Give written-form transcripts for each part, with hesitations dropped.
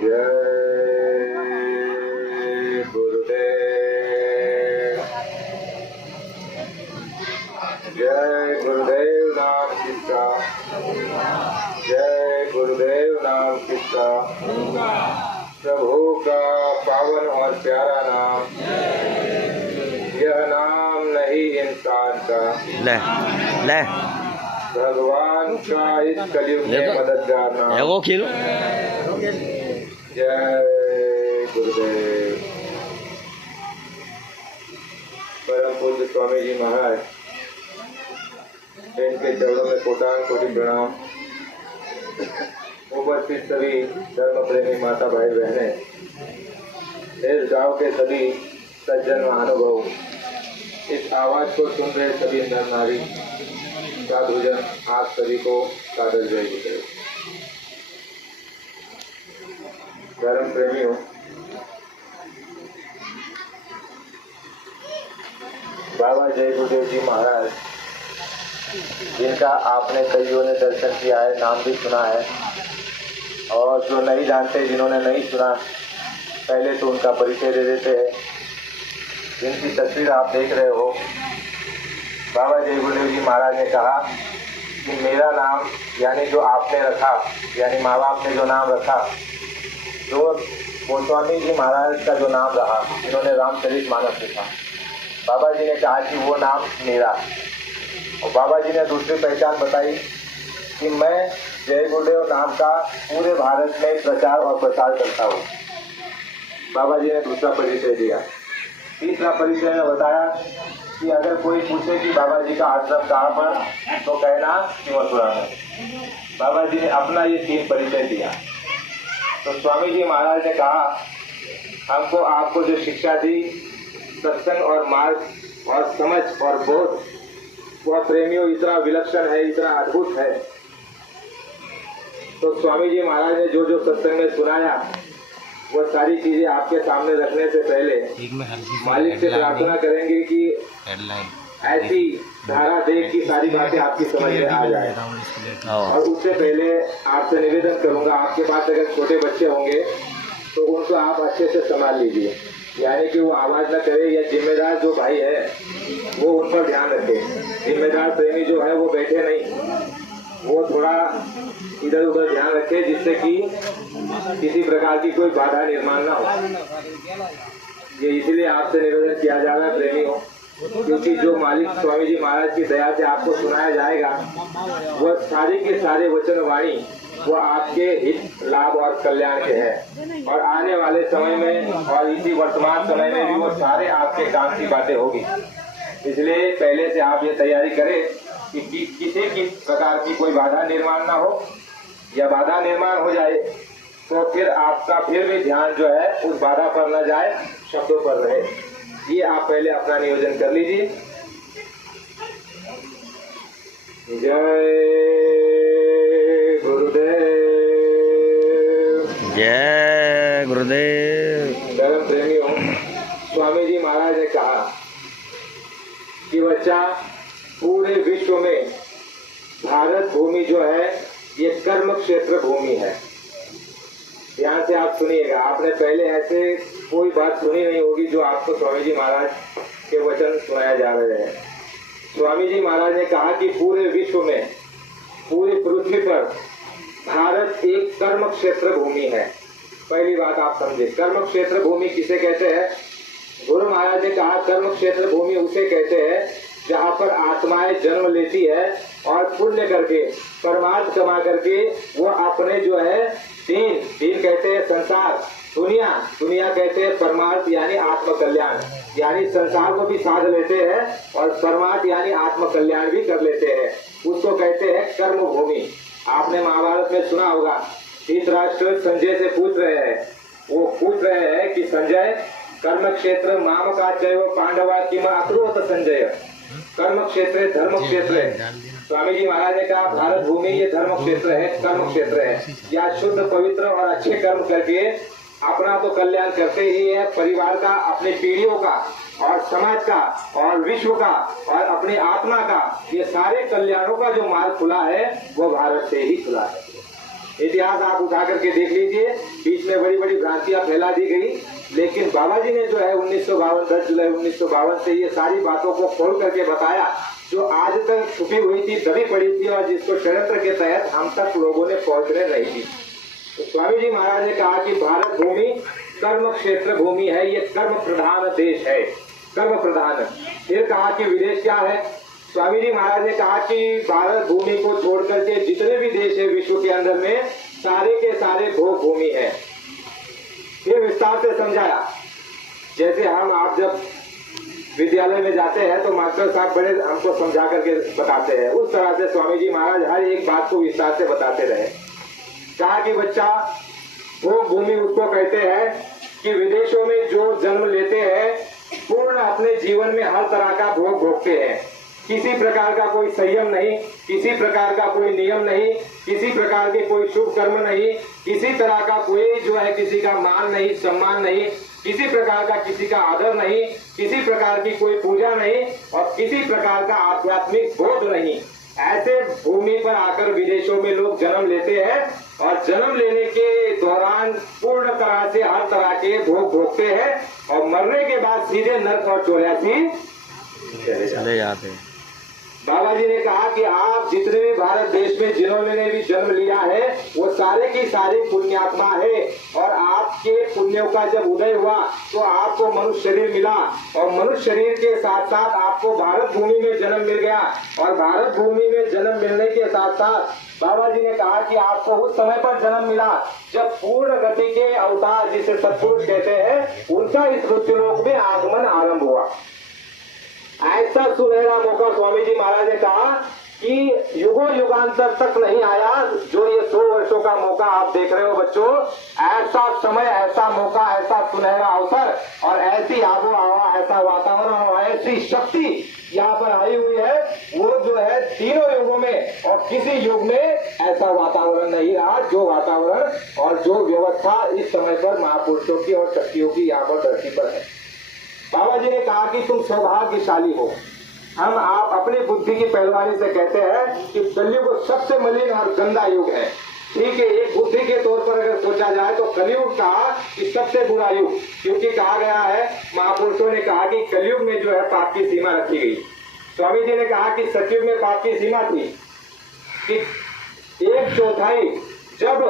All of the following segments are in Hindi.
जय गुरुदेव नाम किसका, जय गुरुदेव नाम किसका, प्रभु का पावन और प्यारा नाम, यह नाम नहीं इंसान का, ले भगवान का इस कलयुग में मददगार नाम। जय गुरुदेव। परम पूज्य स्वामी जी महाराज, इनके चरणों में कोटान कोटि प्रणाम। उपस्थित सभी धर्म प्रेमी माता भाई बहने, इस गांव के सभी सज्जन महानुभाव, इस आवाज को सुन रहे सभी नर नारी साधुजन, आप सभी को सादर जय गुरुदेव। धर्म प्रेमियों, बाबा जय गुरुदेव जी महाराज, जिनका आपने कईयों ने दर्शन किया है, नाम भी सुना है, और जो नहीं जानते, जिन्होंने नहीं सुना, पहले तो उनका परिचय दे देते हैं। जिनकी तस्वीर आप देख रहे हो, बाबा जय गुरुदेव जी महाराज ने कहा कि मेरा नाम, यानी जो आपने रखा, यानी माँ बाप ने जो नाम रखा, जो गोस्वामी जी महाराज का जो नाम रहा, जिन्होंने रामचरितमानस लिखा, बाबा जी ने कहा कि वो नाम मेरा। और बाबा जी ने दूसरी पहचान बताई कि मैं जय गुरुदेव नाम का पूरे भारत में प्रचार और प्रसार करता हूँ। बाबा जी ने दूसरा परिचय दिया। तीसरा परिचय में बताया कि अगर कोई पूछे कि बाबा जी का आश्रम कहाँ पर, तो कहना कि मथुरा में। बाबा जी ने अपना ये 3 परिचय दिया। तो स्वामी जी महाराज ने कहा, हमको आपको जो शिक्षा दी, सत्संग और मार्ग और समझ और बोध, वह प्रेमियों इतना विलक्षण है, इतना अद्भुत है। तो स्वामी जी महाराज ने जो जो सत्संग में सुनाया, वह सारी चीजें आपके सामने रखने से पहले मालिक से प्रार्थना करेंगे कि ऐसी धारा देख की सारी बातें आपकी समझ में आ जाए। और उससे पहले आपसे निवेदन करूंगा, आपके पास अगर छोटे बच्चे होंगे तो उनको आप अच्छे से संभाल लीजिए, यानी कि वो आवाज न करे, या जिम्मेदार जो भाई है वो उन पर ध्यान रखे। जिम्मेदार प्रेमी जो है वो बैठे नहीं, वो थोड़ा इधर उधर ध्यान रखे, जिससे कि किसी प्रकार की कोई बाधा निर्माण ना हो। ये इसलिए आपसे निवेदन किया जा रहा है प्रेमियों, क्योंकि जो मालिक स्वामी जी महाराज की दया से आपको सुनाया जाएगा, वह सारे के सारे वचन वाणी वो आपके हित, लाभ और कल्याण के हैं। और आने वाले समय में और इसी वर्तमान समय में भी वो सारे आपके काम की बातें होगी। इसलिए पहले से आप ये तैयारी करें कि किसी की प्रकार की कोई बाधा निर्माण ना हो, या बाधा निर्माण हो जाए तो फिर आपका फिर भी ध्यान जो है उस बाधा पर न जाए, शब्दों पर रहे। ये आप पहले अपना नियोजन कर लीजिए। जय गुरुदेव, जय गुरुदेव। धर्म प्रेमियों, स्वामी जी महाराज ने कहा कि बच्चा, पूरे विश्व में भारत भूमि जो है ये कर्म क्षेत्र भूमि है। ध्यान से आप सुनिएगा, आपने पहले ऐसे कोई बात सुनी नहीं होगी जो आपको स्वामी जी महाराज के वचन सुनाया जा रहे हैं। स्वामी जी महाराज ने कहा कि पूरे विश्व में, पूरी पृथ्वी पर भारत एक कर्म क्षेत्र भूमि है। पहली बात आप समझे, कर्म क्षेत्र भूमि किसे कहते हैं? गुरु महाराज ने कहा कर्म क्षेत्र भूमि उसे कहते हैं जहाँ पर आत्माएं जन्म लेती है और पुण्य करके, परमार्थ कमा करके वो अपने जो है दीन कहते हैं संसार, दुनिया कहते हैं परमार्थ यानी आत्म कल्याण, यानी संसार को भी साध लेते हैं और परमार्थ यानी आत्म कल्याण भी कर लेते हैं। उसको कहते हैं कर्म भूमि। आपने महाभारत में सुना होगा, धृतराष्ट्र संजय से पूछ रहे हैं, वो पूछ रहे हैं कि संजय, कर्म क्षेत्र माम का चैव पांडवा किम अकरोत संजय, कर्म क्षेत्र धर्म क्षेत्र है। स्वामी जी महाराज ने कहा भारत भूमि ये धर्म क्षेत्र है, कर्म क्षेत्र है। या शुद्ध पवित्र और अच्छे कर्म करके अपना तो कल्याण करते ही है, परिवार का, अपनी पीढ़ियों का और समाज का और विश्व का और अपनी आत्मा का, ये सारे कल्याणों का जो मार्ग खुला है वो भारत से ही खुला है। इतिहास आप उठा करके देख लीजिए, बीच में बड़ी बड़ी भ्रांतियां फैला दी गई, लेकिन बाबा जी ने जो है 1952 10 जुलाई 1952 से ये सारी बातों को खोल करके बताया जो आज तक छुपी हुई थी, दबी पड़ी थी और जिसको षड्यंत्र के तहत हम तक लोगों ने पहुंचने नहीं दी। तो स्वामी जी महाराज ने कहा कि भारत भूमि कर्म क्षेत्र भूमि है, ये कर्म प्रधान देश है, कर्म प्रधान। फिर कहा कि विदेश क्या है? स्वामी जी महाराज ने कहा कि भारत भूमि को छोड़ करके जितने भी देश है विश्व के अंदर में, सारे के सारे भोग भूमि है। फिर विस्तार से समझाया, जैसे हम आप जब विद्यालय में जाते हैं तो मास्टर साहब बड़े हमको समझा करके बताते हैं, उस तरह से स्वामी जी महाराज हर एक बात को विस्तार से बताते रहे। कहा कि बच्चा, भोग भूमि उसको कहते हैं कि विदेशों में जो जन्म लेते हैं पूर्ण अपने जीवन में हर तरह का भोग भोगते हैं, किसी प्रकार का कोई संयम नहीं, किसी प्रकार का कोई नियम नहीं, किसी प्रकार के कोई शुभ कर्म नहीं, किसी तरह का कोई जो है किसी का मान नहीं, सम्मान नहीं, किसी प्रकार का किसी का आदर नहीं, किसी प्रकार की कोई पूजा नहीं और किसी प्रकार का आध्यात्मिक बोध नहीं। ऐसे भूमि पर आकर विदेशों में लोग जन्म लेते हैं और जन्म लेने के दौरान पूर्ण तरह से हर तरह के भोग भोगते हैं और मरने के बाद सीधे नर्क और 84 चले जाते हैं। बाबा जी ने कहा कि आप जितने भी भारत देश में जिन्होंने भी जन्म लिया है वो सारे की सारी पुण्यात्मा है और आपके पुण्यों का जब उदय हुआ तो आपको मनुष्य शरीर मिला और मनुष्य शरीर के साथ साथ आपको भारत भूमि में जन्म मिल गया और भारत भूमि में जन्म मिलने के साथ साथ बाबा जी ने कहा कि आपको उस समय पर जन्म मिला जब पूर्ण गति के अवतार जिसे सतपुरुष कहते हैं उनका इस मृत्युलोक में आगमन आरंभ हुआ। ऐसा सुनहरा मौका स्वामी जी महाराज ने कहा कि युगों युगांतर तक नहीं आया, जो ये 100 वर्षों का मौका आप देख रहे हो बच्चों, ऐसा समय, ऐसा मौका, ऐसा सुनहरा अवसर और ऐसी आबो हवा, ऐसा वातावरण और ऐसी शक्ति यहाँ पर आई हुई है, वो जो है तीनों युगों में और किसी युग में ऐसा वातावरण नहीं रहा जो वातावरण और जो व्यवस्था इस समय पर महापुरुषों की और शक्तियों की यहाँ पर धरती पर है। बाबा जी ने कहा कि तुम सौभाग्यशाली हो। हम आप अपनी बुद्धि की पहलवानी से कहते हैं कि कलयुग सबसे मलिन और गंदा युग है। ठीक है, एक बुद्धि के तौर पर अगर सोचा जाए तो कलयुग का कि सबसे बुरा युग, क्योंकि कहा गया है, महापुरुषों ने कहा कि कलयुग में जो है पाप की सीमा रखी गई। स्वामी जी ने कहा कि सतयुग में पाप की सीमा थी कि 1/4 जब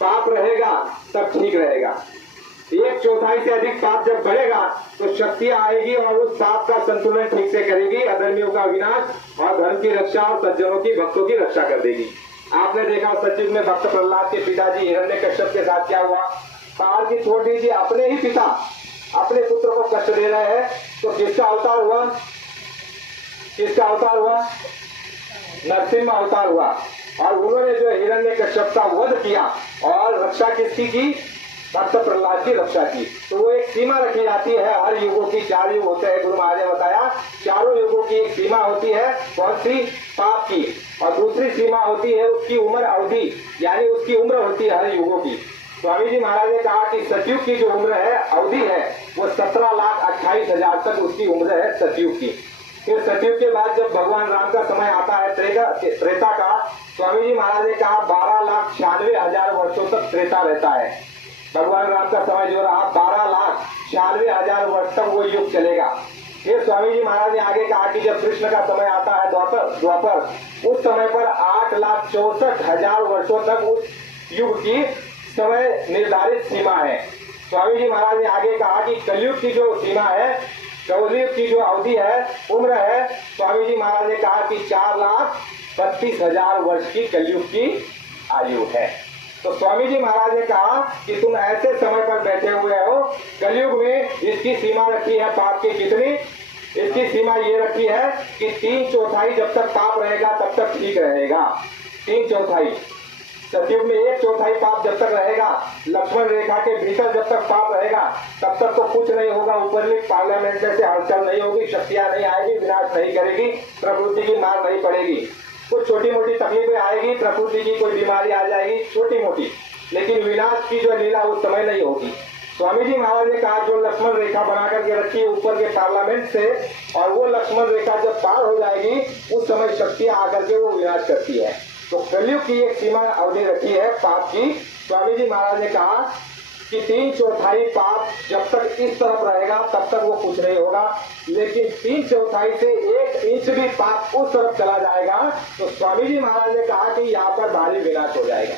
पाप रहेगा तब ठीक रहेगा, 1/4 से अधिक पाप जब बढ़ेगा तो शक्तियां आएगी और उस पाप का संतुलन ठीक से करेगी, अधर्मियों का विनाश और धर्म की रक्षा और सज्जनों की, भक्तों की रक्षा कर देगी। आपने देखा सचिव में भक्त प्रहलाद के पिताजी हिरण्यकश्यप के साथ क्या हुआ। पहाड़ की छोड़ दीजिए, अपने ही पिता अपने पुत्र को कष्ट दे रहे हैं तो किसका अवतार हुआ? किसका अवतार हुआ? नरसिंह अवतार हुआ और उन्होंने जो हिरण्यकश्यप का वध किया और रक्षा किसकी की? भक्त प्रहलाद की रक्षा की। तो वो एक सीमा रखी जाती है हर युगों की, 4 युग होते हैं, गुरु महाराज ने बताया, चारों युगों की एक सीमा होती है, कौन सी? पाप की। और दूसरी सीमा होती है उसकी उम्र अवधि, यानी उसकी उम्र होती है हर युगों की। स्वामी जी महाराज ने कहा कि सतयुग की जो उम्र है, अवधि है, वो 17,28,000 तक उसकी उम्र है सतयुग की। फिर सतयुग के बाद जब भगवान राम का समय आता है त्रेता का, स्वामी जी महाराज ने कहा 12,96,000 वर्षों तक त्रेता रहता है। भगवान राम का समय जो रहा 12,96,000 वर्ष तक वो युग चलेगा। फिर स्वामी जी महाराज ने आगे कहा कि जब कृष्ण का समय आता है द्वापर, उस समय पर 8,64,000 वर्षों तक उस युग की समय निर्धारित सीमा है। स्वामी जी महाराज ने आगे कहा कि कलयुग की जो सीमा है, कलयुग की जो अवधि है, उम्र है, स्वामी जी महाराज ने कहा कि 4,32,000 वर्ष की कलयुग की आयु है। तो स्वामी जी महाराज ने कहा कि तुम ऐसे समय पर बैठे हुए हो, कलयुग में इसकी सीमा रखी है पाप की कितनी? इसकी सीमा ये रखी है कि 3/4 जब तक पाप रहेगा तब तक ठीक रहेगा। 3/4 सतयुग में 1/4 पाप जब तक रहेगा, लक्ष्मण रेखा के भीतर जब तक पाप रहेगा तब तक तो कुछ नहीं होगा, ऊपर में पार्लियामेंट से हलचल नहीं होगी, शक्तियां नहीं आएगी, विनाश नहीं करेगी, प्रकृति की मार नहीं पड़ेगी, कुछ छोटी मोटी तकलीफें आएगी, प्रकृति की कोई बीमारी आ जाएगी छोटी मोटी, लेकिन विनाश की जो लीला उस समय नहीं होगी। स्वामी जी महाराज ने कहा जो लक्ष्मण रेखा बना करके रखी है ऊपर के पार्लियामेंट से, और वो लक्ष्मण रेखा जब पार हो जाएगी उस समय शक्तियां आकर के वो विनाश करती है। तो कलयुग की एक सीमा अवधि रखी है पाप की। स्वामी जी महाराज ने कहा कि 3/4 पाप जब तक इस तरफ रहेगा तब तक वो कुछ नहीं होगा, लेकिन 3/4 से 1 इंच भी पाप उस तरफ चला जाएगा तो स्वामी जी महाराज ने कहा कि यहाँ पर भारी विनाश हो जाएगा।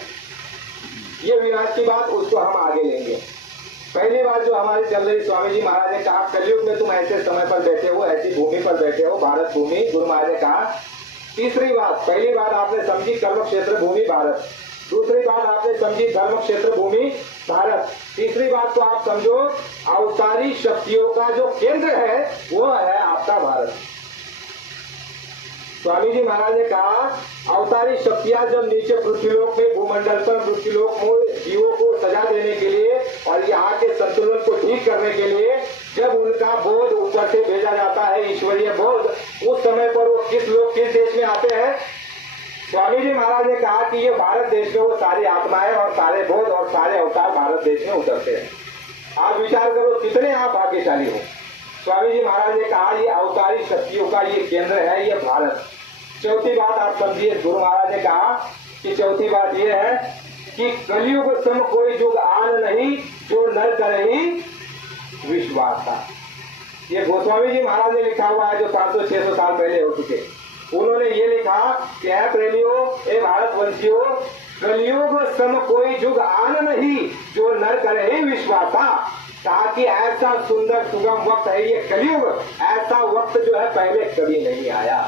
ये विनाश की बात उसको हम आगे लेंगे। पहली बात जो हमारी चल रही, स्वामी जी महाराज ने कहा कलयुग में तुम ऐसे समय पर बैठे हो, ऐसी भूमि पर बैठे हो, भारत भूमि, गुरु महाराज ने कहा। तीसरी बात, पहली बात आपने समझी कर्म क्षेत्र भूमि भारत, दूसरी बात आपने समझी धर्म क्षेत्र भूमि भारत, तीसरी बात तो आप समझो अवतारी शक्तियों का जो केंद्र है वो है आपका भारत। स्वामी जी महाराज ने कहा अवतारी शक्तियां जब नीचे पृथ्वीलोक में भूमंडल पर पृथ्वीलोक में जीवों को सजा देने के लिए और यहाँ के संतुलन को ठीक करने के लिए जब उनका बोध ऊपर से भेजा जाता है, ईश्वरीय बोध, उस समय पर वो किस लोग किस देश में आते हैं। स्वामी जी महाराज ने कहा कि ये भारत देश में वो सारी आत्माएं और सारे बोध और सारे अवतार भारत देश में उतरते हैं। आप विचार करो कितने आप भाग्यशाली हो। स्वामी जी महाराज ने कहा ये अवतारी शक्तियों का ये केंद्र है, ये भारत। चौथी बात आप समझिए, गुरु महाराज ने कहा कि चौथी बात ये है कि कलयुग सम कोई युग आन नहीं, जो नर करही विश्वास था। ये गोस्वामी जी महाराज ने लिखा हुआ है जो 500-600 साल पहले हो चुके। उन्होंने ये लिखा कि है प्रेमियों, ए भारतवंशियों, कलयुग सम कोई युग आन नहीं, जो नर करही विश्वास था। कहा कि ऐसा सुंदर सुगम वक्त है ये कलयुग, ऐसा वक्त जो है पहले कभी नहीं आया।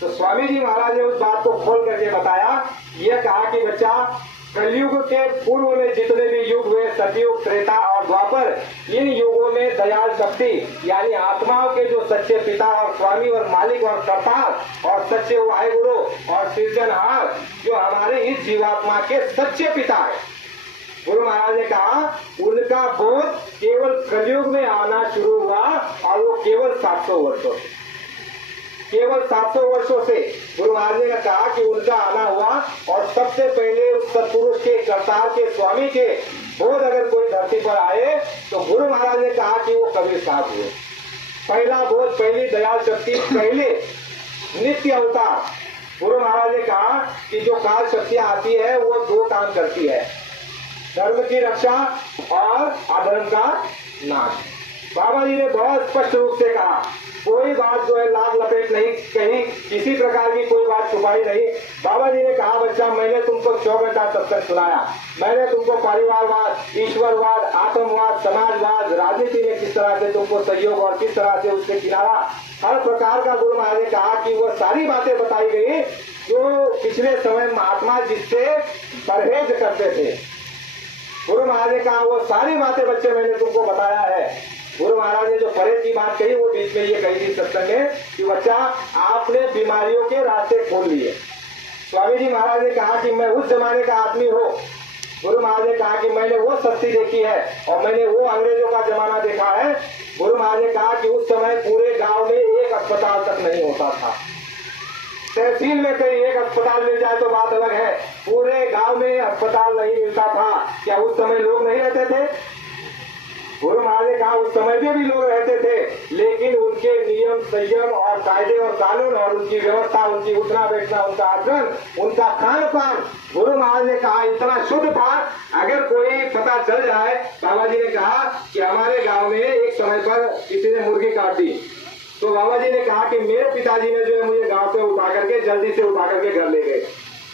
तो स्वामी जी महाराज ने उस बात को खोल करके बताया, ये कहा कि बच्चा कलयुग के पूर्व में जितने भी युग हुए, सतयुग, त्रेता और द्वापर, इन युगों में दयाल शक्ति यानी आत्माओं के जो सच्चे पिता और स्वामी और मालिक और कर्ता और सच्चे वाहिगुरु और सृजनहार जो हमारे इस जीवात्मा के सच्चे पिता है, गुरु महाराज ने कहा उनका बोध केवल कलयुग में आना शुरू हुआ और वो केवल 700 वर्षों से, केवल 700 वर्षों से गुरु महाराज ने कहा कि उनका आना हुआ। और सबसे पहले उस सत्पुरुष के, करतार के, स्वामी के बोध अगर कोई धरती पर आए तो गुरु महाराज ने कहा कि वो कबीर साहब हुए। पहला बोध, पहली दयाल शक्ति, पहले नित्य अवतार। गुरु महाराज ने कहा कि जो काल शक्तियां आती है वो 2 काम करती है, धर्म की रक्षा और अधर्म का नाश। बाबा जी ने बहुत स्पष्ट रूप से कहा, कोई बात जो है लाग लपेट नहीं कही, किसी प्रकार की कोई बात छुपाई नहीं। बाबा जी ने कहा बच्चा मैंने तुमको 4 घंटा सत्संग सुनाया, मैंने तुमको परिवारवाद, ईश्वरवाद, आतंकवाद, समाजवाद, राजनीति में किस तरह से तुमको सहयोग और किस तरह से उससे किनारा, हर प्रकार का गुरु महाराज ने कहा कि वो सारी बातें बताई गई जो पिछले समय महात्मा जिससे परहेज करते थे। गुरु महाराज ने कहा वो सारी बातें बच्चे मैंने तुमको बताया है। गुरु महाराज ने जो परहेज की बात कही वो बीच में ये कही थी सत्संग में कि बच्चा आपने बीमारियों के रास्ते खोल लिए। स्वामी जी महाराज ने कहा कि मैं उस जमाने का आदमी हूँ। गुरु महाराज ने कहा कि मैंने वो शक्ति देखी है और मैंने वो अंग्रेजों का जमाना देखा है। गुरु महाराज ने कहा कि उस समय पूरे गांव में एक अस्पताल तक नहीं होता था। तहसील में कहीं एक अस्पताल मिल जाए तो बात अलग है, पूरे गांव में अस्पताल नहीं मिलता था। क्या उस समय लोग नहीं रहते थे? गुरु महाराज ने कहा उस समय में भी लोग रहते थे, लेकिन उनके नियम, संयम और कायदे और कानून और उनकी व्यवस्था, उनकी उठना बैठना, उनका आचरण, उनका खान पान, गुरु महाराज ने कहा इतना शुद्ध था। अगर कोई पता चल जाए, बाबा जी ने कहा कि हमारे गांव में एक समय पर किसी ने मुर्गी काट दी, तो बाबा जी ने कहा कि मेरे पिताजी ने जो है मुझे गांव से उठा करके जल्दी से उठा करके घर ले गए।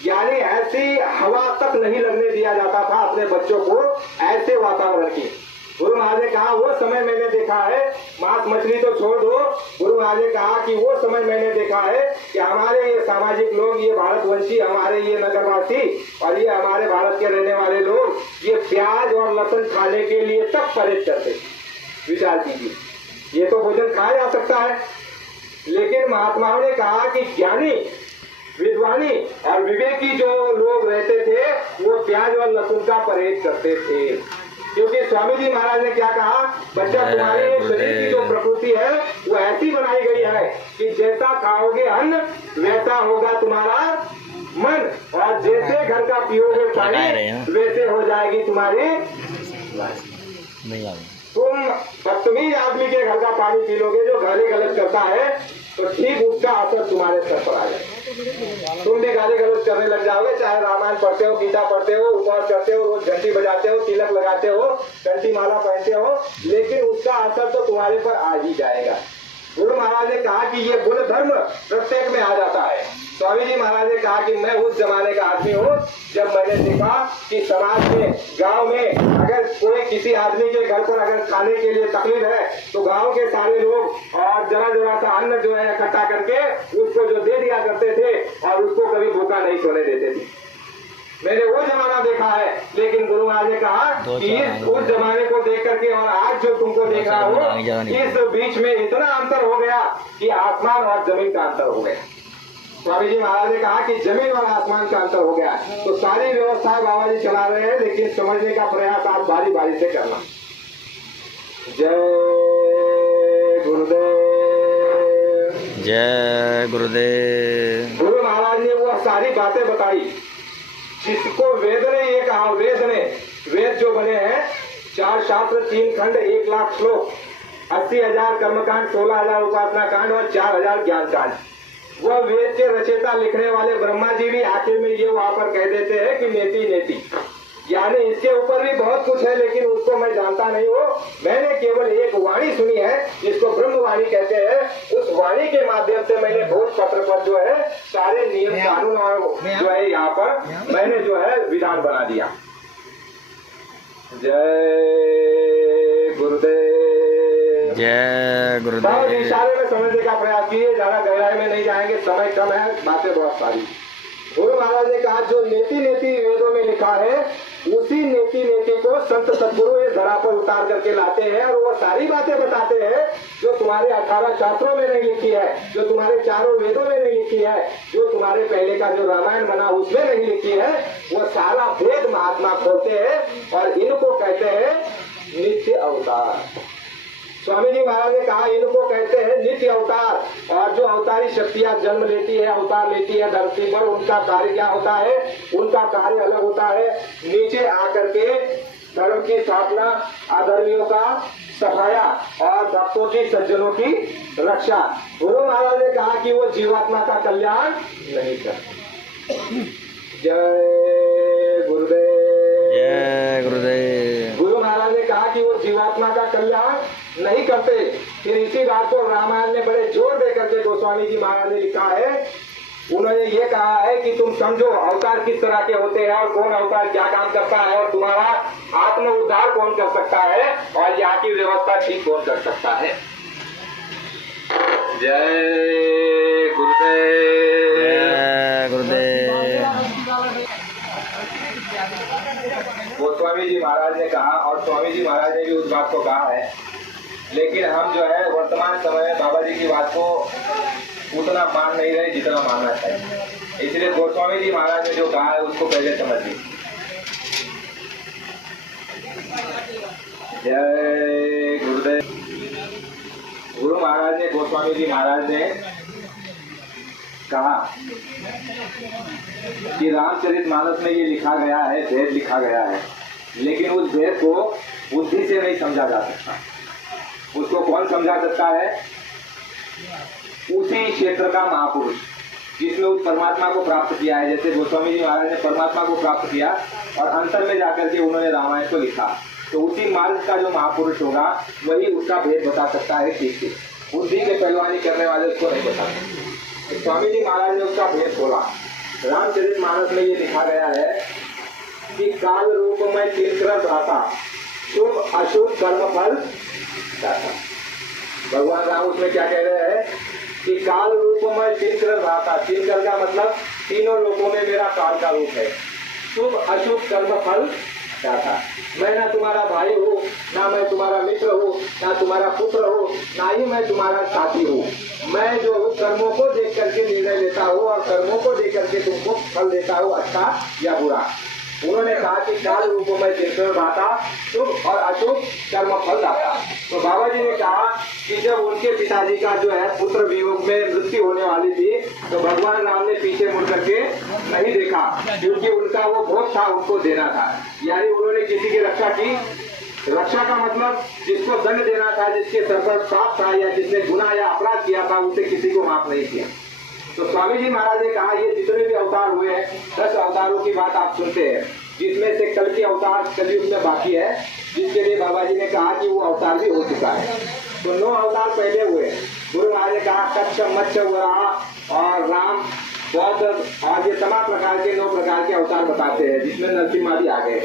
यानी ऐसी हवा तक नहीं लगने दिया जाता था अपने बच्चों को, ऐसे वातावरण की। गुरु महाराज ने कहा वो समय मैंने देखा है, मांस मछली तो छोड़ दो। गुरु महाराज ने कहा कि वो समय मैंने देखा है कि हमारे ये सामाजिक लोग, ये भारतवंशी, हमारे ये नगरवासी और ये हमारे भारत के रहने वाले लोग ये प्याज और लहसुन खाने के लिए तक परहेज करते। विचार कीजिए, ये तो भोजन खाया जा सकता है, लेकिन महात्माओं ने कहा कि ज्ञानी, विद्वानी और विवेकी जो लोग रहते थे वो प्याज और लहसुन का परहेज करते थे। क्योंकि स्वामी जी महाराज ने क्या कहा, बच्चा तुम्हारे शरीर की जो प्रकृति है वो ऐसी बनाई गई है कि जैसा खाओगे अन्न वैसा होगा तुम्हारा मन, और जैसे घर का पियोगे पानी वैसे हो जाएगी तुम्हारी। तुम बदतमीज आदमी के घर का पानी पी लोगे जो गाली गलत करता है, तो ठीक उसका असर तुम्हारे सर पर आ जाएगा। तुम भी गाली गलौज करने लग जाओगे, चाहे रामायण पढ़ते हो, गीता पढ़ते हो, उपवास करते हो, रोज घंटी बजाते हो, तिलक लगाते हो, कंठी माला पहनते हो, लेकिन उसका असर तो तुम्हारे पर आ ही जाएगा। गुरु महाराज ने कहा कि ये गुण धर्म प्रत्येक में आ जाता है। स्वामी जी महाराज ने कहा कि मैं उस जमाने का आदमी हूँ जब मैंने देखा कि समाज में, गांव में अगर कोई किसी आदमी के घर पर अगर खाने के लिए तकलीफ है तो गांव के सारे लोग और जरा जरा सा अन्न जो है इकट्ठा करके उसको जो दे दिया करते थे और उसको कभी भूखा नहीं सोने देते थे। मैंने वो जमाना देखा है, लेकिन गुरु महाराज ने कहा कि उस जमाने को देख करके और आज जो तुमको देख रहा हो, इस बीच में इतना अंतर हो गया कि आसमान और जमीन का अंतर हो गया। स्वामी जी महाराज ने कहा कि जमीन और आसमान का अंतर हो गया। तो सारी व्यवस्था बाबा जी चला रहे हैं, लेकिन समझने का प्रयास आप बारी बारी से करना। जय गुरुदेव, जय गुरुदेव। गुरु महाराज ने वो सारी बातें बताई जिसको वेद ने ये कहा। वेद जो बने हैं 4 शास्त्र, 3 खंड, 1 लाख श्लोक, 80,000 कर्मकांड, 16,000 उपासना कांड और 4,000 ज्ञान कांड। वह वेद के रचयिता लिखने वाले ब्रह्मा जी भी आखिर में ये वहां पर कह देते हैं कि नेति नेति, यानी इसके ऊपर भी बहुत कुछ है, लेकिन उसको मैं जानता नहीं हूँ। मैंने केवल एक वाणी सुनी है जिसको ब्रह्म वाणी कहते हैं। उस वाणी के माध्यम से मैंने भोज पत्र पर जो है सारे नियम कानून और जो है यहाँ पर मैंने जो है विधान बना दिया। जय गुरुदेव, जय बहुत गुरुदेव। इशारे में समझने का प्रयास कीजिए, ज्यादा गहराई में नहीं जाएंगे, समय कम है, बातें बहुत सारी। गुरु महाराज ने कहा जो नेति नेति वेदों में लिखा है उसी नेति नेति को संत सदगुरु इस धरा पर उतार करके लाते हैं और वो सारी बातें बताते हैं जो तुम्हारे 18 शास्त्रों में नहीं लिखी है, जो तुम्हारे 4 वेदों में नहीं लिखी है, जो तुम्हारे पहले का जो रामायण बना उसमें नहीं लिखी है। वो सारा वेद महात्मा खोलते हैं और इनको कहते हैं नित्य अवतार। स्वामी जी महाराज ने कहा इनको कहते हैं नित्य अवतार। और जो अवतारी शक्तियां जन्म लेती है, अवतार लेती है धरती पर, उनका कार्य क्या होता है? उनका कार्य अलग होता है। नीचे आकर के धर्म की स्थापना, अधर्मियों का सफाया और भक्तों की, सज्जनों की रक्षा। गुरु महाराज ने कहा कि वो जीवात्मा का कल्याण नहीं करते। जय गुरुदेव, जय गुरुदेव। गुरु महाराज ने कहा कि वो जीवात्मा का कल्याण नहीं करते। फिर इसी बात को रामायण ने बड़े जोर दे करके गोस्वामी जी महाराज ने लिखा है। उन्होंने ये कहा है कि तुम समझो अवतार किस तरह के होते हैं और कौन अवतार क्या काम करता है और तुम्हारा आत्म उद्धार कौन कर सकता है और यहाँ की व्यवस्था ठीक कौन कर सकता है। जय गुरुदेव, जय गुरुदेव। गोस्वामी जी महाराज ने कहा और स्वामी जी महाराज ने भी उस बात को कहा है, लेकिन हम जो है वर्तमान समय में बाबा जी की बात को उतना मान नहीं रहे जितना मानना चाहिए। इसलिए गोस्वामी जी महाराज ने जो कहा है उसको पहले समझ लीजिए। जय गुरुदेव। गुरु महाराज ने, गोस्वामी जी महाराज ने कहा कि रामचरितमानस में ये लिखा गया है, भेद लिखा गया है, लेकिन उस भेद को बुद्धि से नहीं समझा जा सकता। उसको कौन समझा सकता है? उसी क्षेत्र का महापुरुष जिसने उस परमात्मा को प्राप्त किया है। जैसे गोस्वामी जी महाराज ने परमात्मा को प्राप्त किया और अंतर में जाकर के उन्होंने रामायण को लिखा, तो उसी मार्ग का जो महापुरुष होगा वही उसका भेद बता सकता है ठीक से। बुद्धि के पहलवानी करने वाले उसको नहीं बता सकते। स्वामी जी महाराज ने उसका भेद खोला। रामचरितमानस में ये लिखा गया है कि काल रूप में चिंकृत आता, शुभ अशुभ कर्म फल दाता। भगवान राम उसमें क्या कह रहे हैं कि काल रूप में चिंकृत आता। चिंकर का मतलब तीनों लोगों में मेरा काल का रूप है। शुभ अशुभ कर्म फल दाता। मैं ना तुम्हारा भाई हूँ, ना मैं तुम्हारा मित्र हूँ, ना तुम्हारा पुत्र हूँ, ना ही मैं तुम्हारा साथी हूँ। मैं जो हूँ कर्मों को देख करके निर्णय लेता हूँ और कर्मों को देख करके तुमको फल देता हूँ, अच्छा या बुरा। उन्होंने कहा कि काल रूप में चिंतन दाता, शुभ और अशुभ कर्म फल दाता। तो बाबा जी ने कहा कि जब उनके पिताजी का जो है पुत्र वियोग में मृत्यु होने वाली थी, तो भगवान राम ने पीछे मुड़ करके नहीं देखा, क्योंकि उनका वो भोग था, उनको देना था। यानी उन्होंने किसी की रक्षा की रक्षा का मतलब जिसको दंड देना था, जिसके सर पर पाप था या जिसने गुनाह या अपराध किया था, उसे किसी को माफ नहीं किया। तो स्वामी जी महाराज ने कहा ये जितने भी अवतार हुए हैं 10 अवतारों की बात आप सुनते हैं, जिसमें से कल की अवतार कलयुग में बाकी है, जिसके लिए बाबा जी ने कहा कि वो अवतार भी हो चुका है। तो 9 अवतार पहले हुए। गुरु महाराज ने कहा कच्छ, मत्स्य, वराह और राम, बौद्ध और ये तमाम प्रकार के 9 प्रकार के अवतार बताते हैं, जिसमें नरसिम्हा भी आ गए।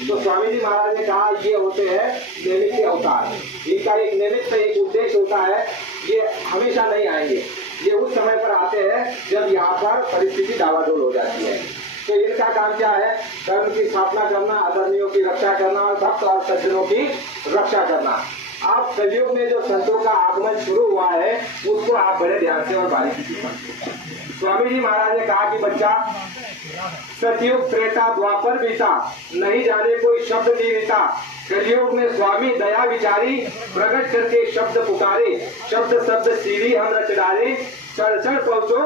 तो स्वामी जी महाराज ने कहा ये होते हैं निमित्त अवतार। इनका एक निमित्त एक उद्देश्य होता है, ये हमेशा नहीं आएंगे, ये उस समय पर आते हैं जब यहाँ पर परिस्थिति डावाडोल हो जाती है। तो इनका काम क्या है? धर्म की स्थापना करना, अधर्मियों की रक्षा करना और भक्त और सज्जनों की रक्षा करना। आप कलयुग में जो संतों का आगमन शुरू हुआ है उसको आप बड़े ध्यान से और बारीकी से समझिए। स्वामी जी महाराज ने कहा कि बच्चा, सतयुग त्रेता द्वापर बीता, नहीं जाने कोई शब्द नहीं रीता। कलयुग में स्वामी दया विचारी, प्रकट करके शब्द पुकारे, शब्द शब्द सीढ़ी हम रच डाले, चढ़ चढ़ पहुंचो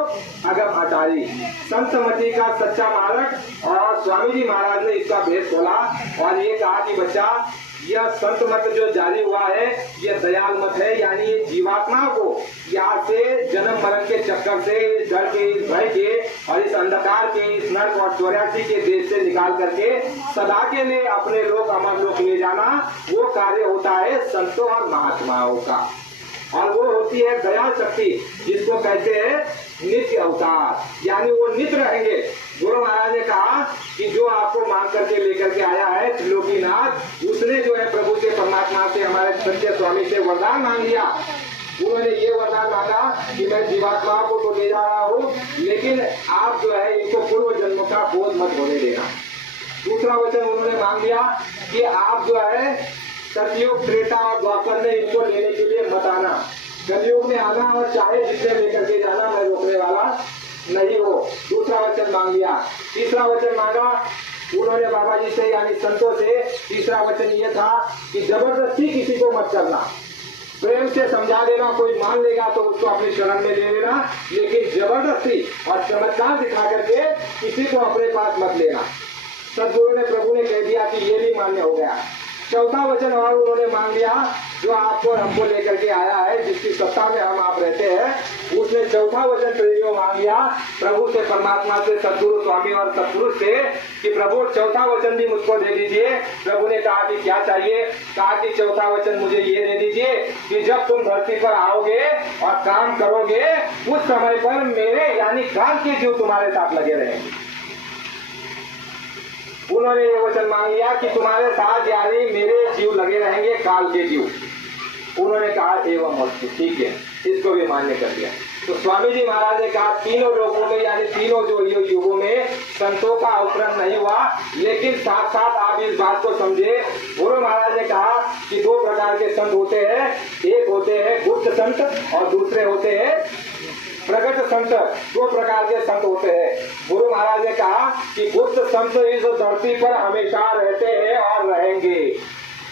अगम अटारी। संत मती का सच्चा मार्ग। और स्वामी जी महाराज ने इसका भेद खोला और ये कहा कि बच्चा, यह संत मत जो जारी हुआ है ये दयाल मत है, यानी ये जीवात्मा को यहाँ से जन्म मरण के चक्कर से, इस डर के, इस भय के और इस अंधकार के, इस नर्क और 84 के देश से निकाल करके सदा के लिए अपने लोक अमर लोक ले जाना, वो कार्य होता है संतों और महात्माओं का। और वो होती है दयाल शक्ति, जिसको कहते हैं नित्य अवतार, यानी वो नित्य रहेंगे। गुरु महाराज ने कहा कि जो आपको मांग करके लेकर के आया है त्रिलोकीनाथ, उसने जो है प्रभु से, परमात्मा से, हमारे सत्य स्वामी से वरदान मांग लिया। उन्होंने ये वरदान मांगा कि मैं जीवात्मा को तो ले जा रहा हूँ, लेकिन आप जो है इनको पूर्व जन्म का बोध मत होने देना। दूसरा वचन उन्होंने मांग लिया कि आप जो है सतयुग त्रेता और द्वापर में इनको लेने के लिए मत आना, कलयुग में आना और चाहे जितने लेकर के जाना, मैं रोकने वाला नहीं हो। दूसरा वचन मांग लिया। तीसरा वचन मांगा उन्होंने बाबा जी से, यानी संतों से। तीसरा वचन ये था कि जबरदस्ती किसी को मत करना, प्रेम से समझा देना, कोई मान लेगा तो उसको अपनी शरण में ले लेना, लेकिन जबरदस्ती और चमत्कार दिखा करके किसी को अपने पास मत लेना। सदगुरु ने, प्रभु ने कह दिया कि ये भी मान्य हो गया। चौथा वचन और उन्होंने मांग लिया, जो आपको हमको लेकर के आया है, जिसकी सत्ता में हम आप रहते हैं, उसने चौथा वचन प्रेमियों मांग लिया प्रभु से, परमात्मा से, सदगुरु स्वामी और सतपुरुष से कि प्रभु चौथा वचन भी मुझको दे दीजिए। प्रभु ने कहा कि क्या चाहिए? कहा कि चौथा वचन मुझे ये दे दीजिए कि जब तुम धरती पर आओगे और काम करोगे, उस समय पर मेरे यानी काल के जीव तुम्हारे साथ लगे रहेंगे। उन्होंने ये वचन मांग लिया कि तुम्हारे साथ यानी मेरे जीव लगे रहेंगे, काल के जीव। उन्होंने कहा एवं मस्तु, ठीक है, इसको भी मान्य कर दिया। तो स्वामी जी महाराज ने कहा तीनों लोगों में, यानी तीनों जो युगों में संतों का अवतरण नहीं हुआ, लेकिन साथ साथ आप इस बात को समझे। गुरु महाराज ने कहा कि 2 प्रकार के संत होते हैं, एक होते हैं गुप्त संत और दूसरे होते हैं प्रकट संत। 2 प्रकार के संत होते हैं। गुरु महाराज ने कहा कि गुप्त संत इस धरती पर हमेशा रहते हैं और रहेंगे।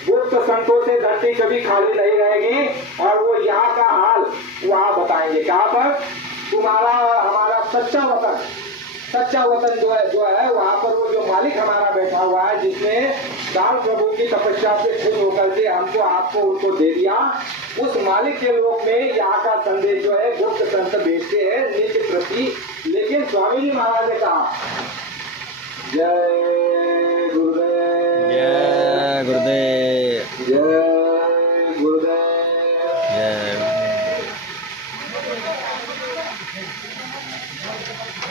गुप्त संतों से धरती कभी खाली नहीं रहेगी और वो यहाँ का हाल वहाँ बताएंगे। कहाँ पर? तुम्हारा हमारा सच्चा वतन जो है वहाँ पर वो जो मालिक हमारा बैठा हुआ है, जिसने काल प्रभु की तपस्या से खुश होकर के हमको आपको उनको दे दिया, उस मालिक के लोक में यहाँ का संदेश जो है गुप्त संत भेजते हैं नित्य प्रति। लेकिन स्वामी जी महाराज ने कहा जय गुरुदेव, जय गुरुदेव, जय गुरुदेव, जय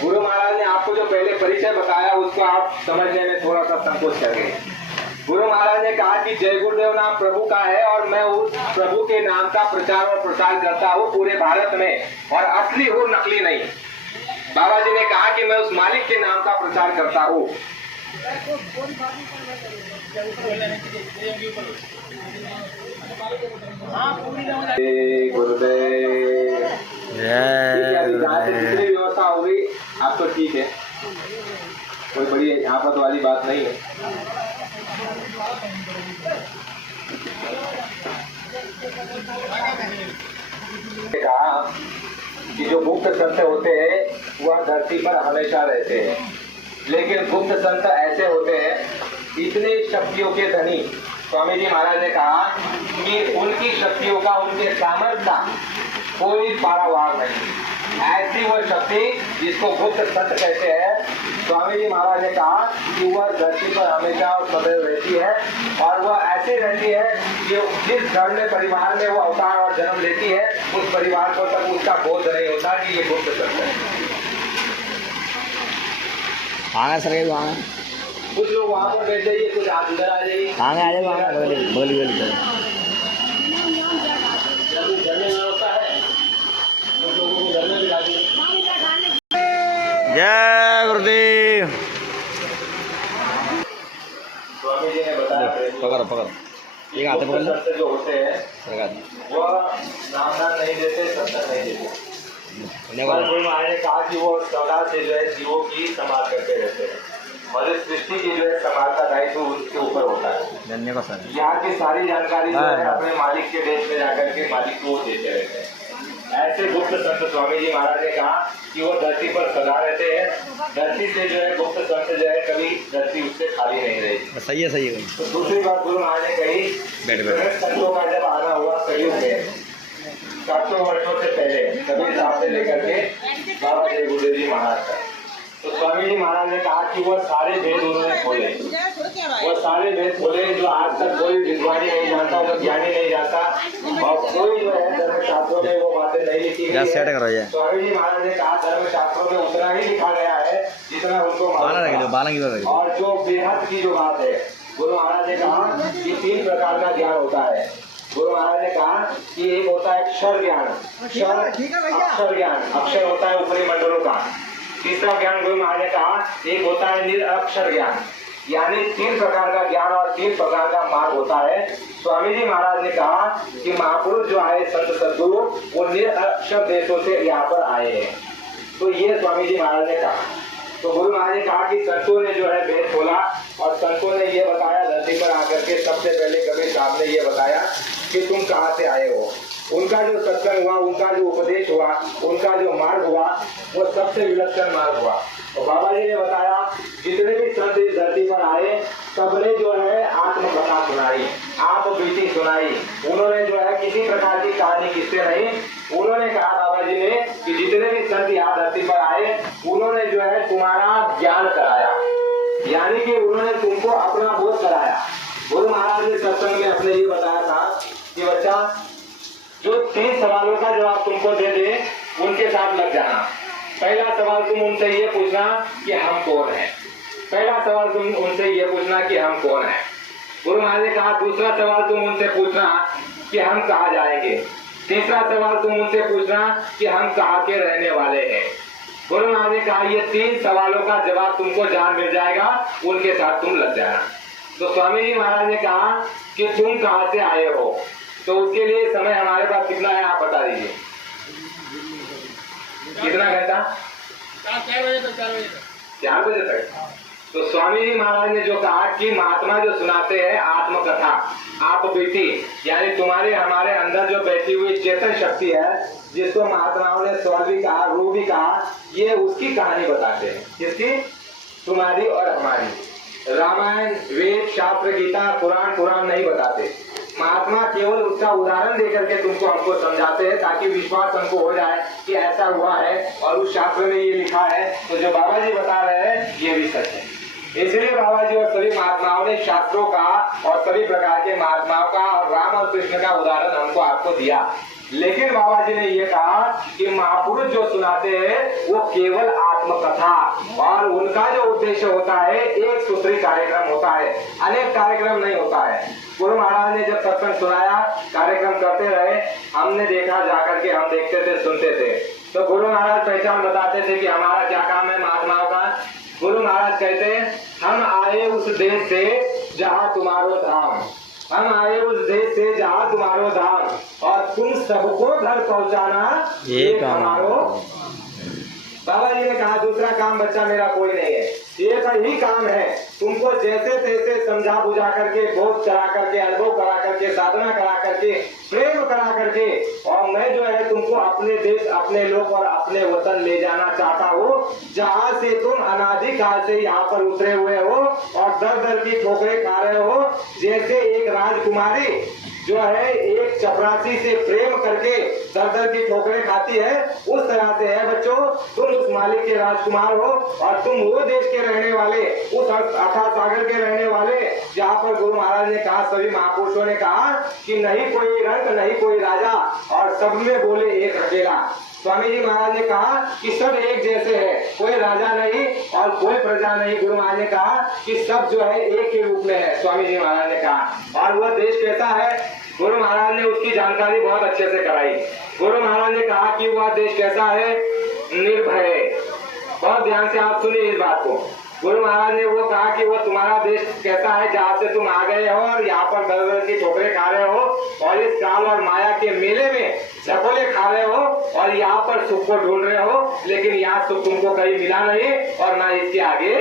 गुरु महाराज ने आपको जो पहले परिचय बताया उसको आप समझने में थोड़ा सा संकोच कर गए। गुरु महाराज ने कहा कि जय गुरुदेव नाम प्रभु का है और मैं उस प्रभु के नाम का प्रचार और प्रसार करता हूँ पूरे भारत में, और असली हूँ, नकली नहीं। बाबा जी ने कहा कि मैं उस मालिक के नाम का प्रचार करता हूँ। गुरुदेव, जितनी व्यवस्था हो गई अब तो ठीक है, कोई बड़ी आफत वाली बात नहीं है। कहा कि जो गुप्त संत होते हैं वह धरती पर हमेशा रहते हैं, लेकिन गुप्त संत ऐसे होते हैं इतने शक्तियों के धनी स्वामी जी महाराज ने कहा कि उनकी शक्तियों का, उनके सामर्थ्य का कोई पारावार नहीं। ऐसी वो शक्ति जिसको गुप्त सत्य कहते हैं, स्वामी जी महाराज ने कहा कि वह धरती पर हमेशा और सदैव रहती है, और वह ऐसी रहती है कि जिस घर में, परिवार में वो अवतार और जन्म लेती है, उस परिवार को तक उसका बोध नहीं होता कि ये गुप्त सत्य है। आगे सर वहाँ कुछ लोग वहाँ पर बैठ जाइए, कुछ आप इधर आ जाइए। आगे आ जाए वहाँ बोली कर घर में व्यवस्था है, कुछ लोगों को घर में भी ला दीजिए। जय गुरुदेव। स्वामी जी ने बताया पकड़ो एक हाथ पकड़ लो। संत जो होते हैं वह नामदान नहीं देते, सत्ता नहीं देते। गुरु महाराज ने कहा कि वो सदा से जो है जीवों की संभाल करके रहते हैं, और इस सृष्टि की जो है संभाल का दायित्व उसके ऊपर होता है। धन्यवाद सर। यहाँ की सारी जानकारी जो है अपने मालिक के देश में जाकर के मालिक को देते रहते हैं। ऐसे गुप्त संत स्वामी जी महाराज ने कहा कि वो धरती पर सदा रहते हैं। धरती से जो है गुप्त संत जो है कभी धरती उससे खाली नहीं रहेगी। सही है तो दूसरी बात गुरु महाराज ने कही, संतों का जब आना हुआ कलयुग में 700 वर्षों से पहले, कबीर साहब से लेकर के बाबा जय गुरुदेव जी महाराज तक, तो स्वामी जी महाराज ने कहा कि वो सारे भेद उन्होंने खोले, वो सारे भेद खोले जो आज तक कोई विद्वानी नहीं जानता, वो ज्ञानी नहीं जानता, और कोई जो है धर्म शास्त्रों में वो बातें नहीं लिखी गई है। स्वामी जी महाराज ने कहा धर्म शास्त्रों में उतना ही लिखा गया है जितना उनको मालूम, और जो बेहद की जो बात है, गुरु महाराज ने कहा कि 3 प्रकार का ज्ञान होता है। गुरु महाराज ने कहा कि एक होता है अक्षर ज्ञान, अक्षर ज्ञान, अक्षर होता है ऊपरी मंडलों का। तीसरा ज्ञान गुरु महाराज ने कहा एक होता है निरक्षर ज्ञान, यानी 3 प्रकार का ज्ञान और 3 प्रकार का मार्ग होता है। स्वामी जी महाराज ने कहा कि महापुरुष जो आए संत सद्गुरु वो निरक्षर देशों से यहाँ पर आए हैं। तो ये स्वामी जी महाराज ने कहा। तो गुरु महाराज ने कहा कि संतों ने जो है भेद खोला, और संतों ने ये बताया धरती पर आकर के, सबसे पहले कबीर साहब ने ये बताया कि तुम कहाँ से आए हो। उनका जो सत्संग हुआ, उनका जो उपदेश हुआ, उनका जो मार्ग हुआ, वो सबसे विलक्षण मार्ग हुआ। तो बाबा जी ने बताया जितने भी संत इस धरती पर आए सबने जो है आत्मकथा सुनाई, आप बीती सुनाई। उन्होंने जो है किसी प्रकार की कहानी किससे नहीं, उन्होंने कहा बाबा जी ने कि जितने भी संत यहाँ धरती पर आए उन्होंने जो है तुम्हारा ज्ञान कराया, यानी कि उन्होंने तुमको अपना बोध कराया। गुरु महाराज ने सत्संग में अपने ये बताया था कि बच्चा जो 3 सवालों का जवाब तुमको दे दे उनके साथ लग जाना। पहला सवाल तुम उनसे ये पूछना कि हम कौन हैं। पहला सवाल तुम उनसे ये पूछना कि हम कौन हैं। गुरु महाराज ने कहा दूसरा सवाल तुम उनसे पूछना कि हम कहाँ जाएंगे। तीसरा सवाल तुम उनसे पूछना कि हम कहाँ के रहने वाले हैं। गुरु महाराज ने कहा ये 3 सवालों का जवाब तुमको जहाँ मिल जाएगा उनके साथ तुम लग जाना। तो स्वामी जी महाराज ने कहा कि तुम कहाँ से आए हो, तो उसके लिए समय हमारे पास कितना है आप बता दीजिए। कितना घंटा? 4 बजे तक। तो स्वामी जी महाराज ने जो कहा कि महात्मा जो सुनाते हैं आत्मकथा, आप बीती, यानी तुम्हारे हमारे अंदर जो बैठी हुई चेतन शक्ति है, जिसको महात्माओं ने स्वर भी कहा, रूप भी कहा, ये उसकी कहानी बताते हैं। किसकी? तुम्हारी और हमारी। रामायण, वेद, शास्त्र, गीता, पुराण नहीं बताते। महात्मा केवल उसका उदाहरण देकर के तुमको हमको समझाते हैं ताकि विश्वास हमको हो जाए कि ऐसा हुआ है और उस शास्त्र में ये लिखा है, तो जो बाबा जी बता रहे हैं ये भी सच है। इसलिए बाबा जी और सभी महात्माओं ने शास्त्रों का और सभी प्रकार के महात्माओं का और राम और कृष्ण का उदाहरण हमको आपको दिया। लेकिन बाबा जी ने ये कहा कि महापुरुष जो सुनाते हैं वो केवल आत्मकथा, और उनका जो उद्देश्य होता है एक सूत्री कार्यक्रम होता है, अनेक कार्यक्रम नहीं होता है। गुरु महाराज ने जब सत्संग सुनाया, कार्यक्रम करते रहे, हमने देखा, जाकर के हम देखते थे, सुनते थे। तो गुरु महाराज पहचान बताते थे कि हमारा क्या काम है महात्माओं का। गुरु महाराज कहते हम आए उस देश से जहाँ तुम्हारो धाम, हम आए उस देश से जहाँ तुम्हारो धाम, और तुम सबको घर पहुँचाना एक हमारो। बाबा जी ने कहा दूसरा काम बच्चा मेरा कोई नहीं है, एक ही काम है, तुमको जैसे तैसे समझा बुझा करके, बोध करा करके, अनुभव करा करके, साधना करा करके, प्रेम करा करके, और मैं जो है तुमको अपने देश अपने लोग और अपने वतन ले जाना चाहता हूँ, जहाँ से तुम अनादिकाल से यहाँ पर उतरे हुए हो और दर दर की ठोकरें खा रहे हो। जैसे एक राजकुमारी जो है एक चपरासी से प्रेम करके दर दर की ठोकरें खाती है, उस तरह से है बच्चों। तुम उस मालिक के राजकुमार हो और तुम वो देश के रहने वाले, उस अथाह सागर के रहने वाले, जहाँ पर गुरु महाराज ने कहा, सभी महापुरुषों ने कहा कि नहीं कोई रंग नहीं कोई राजा और सब में बोले एक अकेला। स्वामी जी महाराज ने कहा कि सब एक जैसे है, कोई राजा नहीं और कोई प्रजा नहीं। गुरु महाराज ने कहा कि सब जो है एक ही रूप में है, स्वामी जी महाराज ने कहा। और वह देश कैसा है, गुरु महाराज ने उसकी जानकारी बहुत अच्छे से कराई। गुरु महाराज ने कहा कि वह देश कैसा है, निर्भय। बहुत ध्यान से आप सुनिए इस बात को। गुरु महाराज ने वो कहा कि वो तुम्हारा देश कैसा है, जहाँ से तुम आ गए हो और यहाँ पर दर दर की ठोकरें खा रहे हो और इस काल और माया के मेले में झकोले खा रहे हो और यहाँ पर सुख को ढूंढ रहे हो, लेकिन यहाँ सुख तुमको कहीं मिला नहीं और ना इसके आगे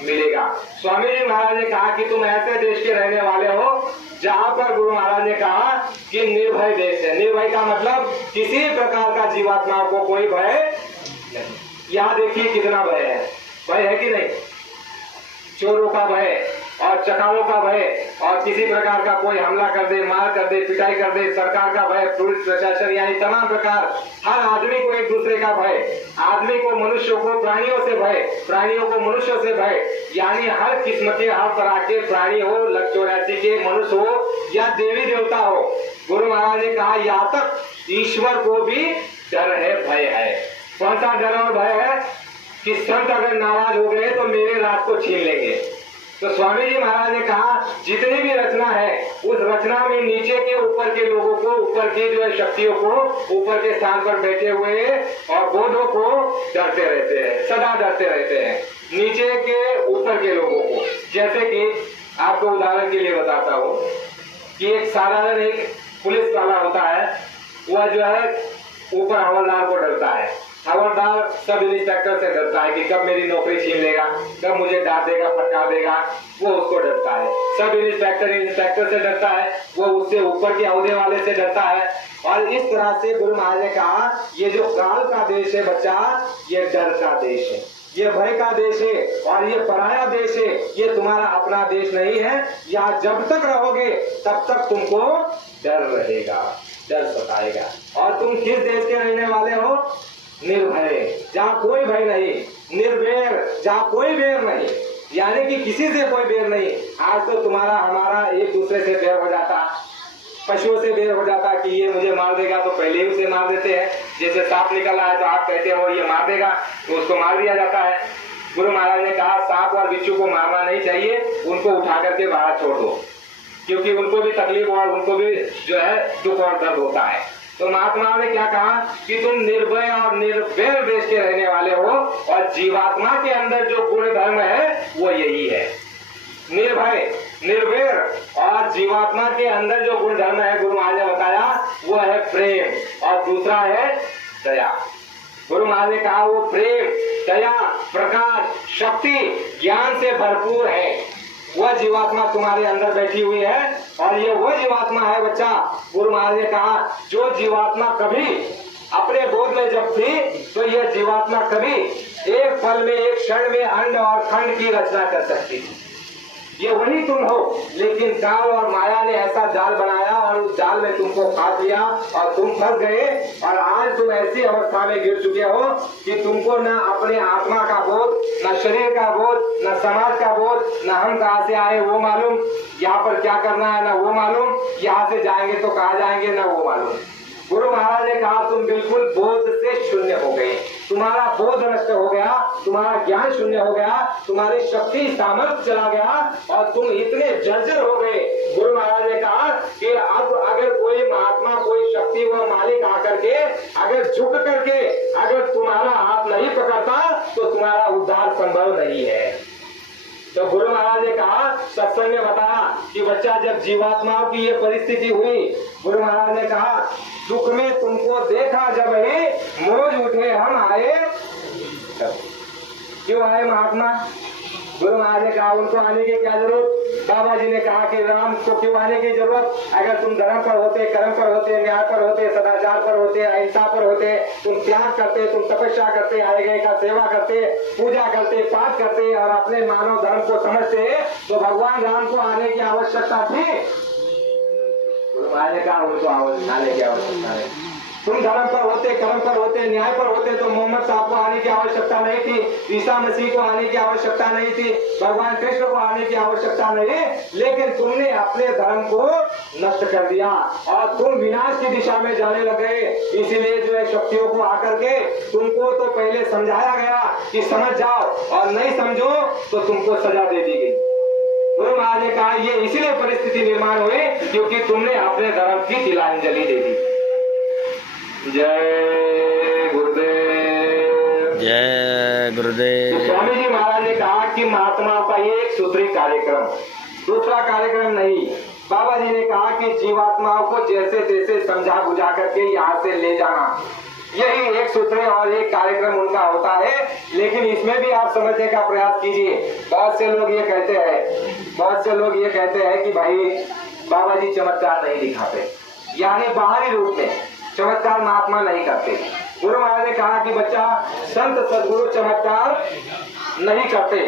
मिलेगा। स्वामी जी महाराज ने कहा कि तुम ऐसे देश के रहने वाले हो जहाँ पर गुरु महाराज ने कहा कि निर्भय देश है। निर्भय का मतलब किसी प्रकार का जीवात्मा को कोई भय नहीं। यहाँ देखिए कितना भय है, भय है कि नहीं? चोरों का भय और चकारों का भय और किसी प्रकार का कोई हमला कर दे, मार कर दे, पिटाई कर दे, सरकार का भय, पुलिस प्रशासन, यानी तमाम प्रकार, हर आदमी को एक दूसरे का भय, आदमी को मनुष्यों को प्राणियों से भय, प्राणियों को मनुष्यों से भय, यानी हर किस्म के हर तरह के प्राणी हो, लक 84 के मनुष्य हो या देवी देवता हो। गुरु महाराज ने कहा यहाँ तक ईश्वर को भी डर है, भय है। कौन सा डर और भय है कि संत अगर नाराज हो गए तो मेरे राज को छीन लेंगे। तो स्वामी जी महाराज ने कहा जितनी भी रचना है उस रचना में नीचे के ऊपर के लोगों को, ऊपर की जो है शक्तियों को, ऊपर के स्थान पर बैठे हुए और बोधों को डरते रहते हैं, सदा डरते रहते हैं नीचे के ऊपर के लोगों को। जैसे कि आपको उदाहरण के लिए बताता हूँ कि एक साधारण एक पुलिस वाला होता है, वह जो है ऊपर हवलदार को डरता है। हवलदार सब इंस्पेक्टर से डरता है कि कब मेरी नौकरी छीन लेगा, कब मुझे डांट देगा, फटकार देगा, वो उसको डरता है। सब इंस्पेक्टर से डरता है, वो उससे ऊपर के अहदे वाले से डरता है। और इस तरह से गुरु महाराज ने कहा ये जो काल का देश है बच्चा, ये डर का देश है, ये भय का देश है और ये पराया देश है, ये तुम्हारा अपना देश नहीं है। यहाँ जब तक रहोगे तब तक तुमको डर रहेगा, डर सताएगा। और तुम किस देश के रहने वाले हो? निर्भय, जहाँ कोई भय नहीं, निर्भय, जहाँ कोई बैर नहीं, यानी कि किसी से कोई बैर नहीं। आज तो तुम्हारा हमारा एक दूसरे से बैर हो जाता, पशुओं से बैर हो जाता कि ये मुझे मार देगा तो पहले ही उसे मार देते हैं। जैसे सांप निकल आया तो आप कहते हो ये मार देगा तो उसको मार दिया जाता है। गुरु महाराज ने कहा सांप और बिच्छू को मारना नहीं चाहिए, उनको उठा करके बाहर छोड़ दो, क्योंकि उनको भी तकलीफ और उनको भी जो है दुख और दर्द होता है। तो महात्माओं ने क्या कहा कि तुम निर्भय और निर्भय देश के रहने वाले हो और जीवात्मा के अंदर जो गुण धर्म है वो यही है। निर्भय, निर्भय और जीवात्मा के अंदर जो गुण धर्म है गुरु महाराज ने बताया वो है प्रेम और दूसरा है दया। गुरु महाराज ने कहा वो प्रेम, दया, प्रकाश, शक्ति, ज्ञान से भरपूर है। वह जीवात्मा तुम्हारे अंदर बैठी हुई है और ये वो जीवात्मा है बच्चा। गुरु महाराज ने कहा जो जीवात्मा कभी अपने बोध में जब थी तो यह जीवात्मा कभी एक पल में, एक क्षण में अंड और खंड की रचना कर सकती थी। ये वही तुम हो, लेकिन काल और माया ने ऐसा जाल बनाया और उस जाल में तुमको काट लिया और तुम फंस गए। और आज तुम ऐसी अवस्था में गिर चुके हो कि तुमको न अपने आत्मा का बोध, न शरीर का बोध, न समाज का बोध, न हम कहाँ से आए वो मालूम, यहाँ पर क्या करना है न वो मालूम, यहाँ से जाएंगे तो कहाँ जाएंगे न वो मालूम। गुरु महाराज ने कहा तुम बिल्कुल बोध से शून्य हो गए, तुम्हारा बोध नष्ट हो गया, तुम्हारा ज्ञान शून्य हो गया, तुम्हारी शक्ति सामर्थ्य चला गया और तुम इतने जर्जर हो गए। गुरु महाराज ने कहा कि अब अगर कोई महात्मा, कोई शक्ति व मालिक आकर के अगर झुक करके अगर तुम्हारा हाथ नहीं पकड़ता तो तुम्हारा उद्धार संभव नहीं है। तो गुरु महाराज ने कहा, सत्संग में बताया कि बच्चा जब जीवात्माओं की ये परिस्थिति हुई, गुरु महाराज ने कहा दुख में तुमको देखा जब ही मौज उठे हम आए। क्यों आए महात्मा? गुरु महाराज ने कहा उनको आने की क्या जरूरत। बाबा जी ने कहा कि राम को क्यों आने की जरूरत, अगर तुम धर्म पर होते, कर्म पर होते, न्याय पर होते, सदाचार पर होते, अहिंसा पर होते, तुम त्याग करते, तुम तपस्या करते, आए गए का सेवा करते, पूजा करते, पाठ करते और अपने मानव धर्म को समझते, तो भगवान राम को आने की आवश्यकता थी। गुरु महाराज ने कहा उनको आने की आवश्यकता नहीं। तुम धर्म पर होते, कर्म पर होते, न्याय पर होते तो मोहम्मद साहब को आने की आवश्यकता नहीं थी, ईसा मसीह को आने की आवश्यकता नहीं थी, भगवान कृष्ण को आने की आवश्यकता नहीं, लेकिन तुमने अपने धर्म को नष्ट कर दिया और तुम विनाश की दिशा में जाने लगे। इसीलिए जो है शक्तियों को आकर के तुमको तो पहले समझाया गया कि समझ जाओ और नहीं समझो तो तुमको सजा दे दी गई। गुरु महाराज ने कहा ये इसीलिए परिस्थिति निर्माण हुई क्योंकि तुमने अपने धर्म की तिलांजलि दे दी। जय गुरुदेव। जय गुरुदेव। तो स्वामी जी महाराज ने कहा कि महात्माओं का ये एक सूत्री कार्यक्रम, दूसरा कार्यक्रम नहीं। बाबा जी ने कहा कि जीवात्माओं को जैसे तैसे समझा बुझा करके यहाँ से ले जाना, यही एक सूत्र और एक कार्यक्रम उनका होता है। लेकिन इसमें भी आप समझने का प्रयास कीजिए। बहुत से लोग ये कहते हैं कि भाई बाबा जी चमत्कार नहीं दिखाते, यानी बाहरी रूप में चमत्कार महात्मा नहीं करते। गुरु महाराज ने कहा कि बच्चा, संत सदगुरु चमत्कार नहीं करते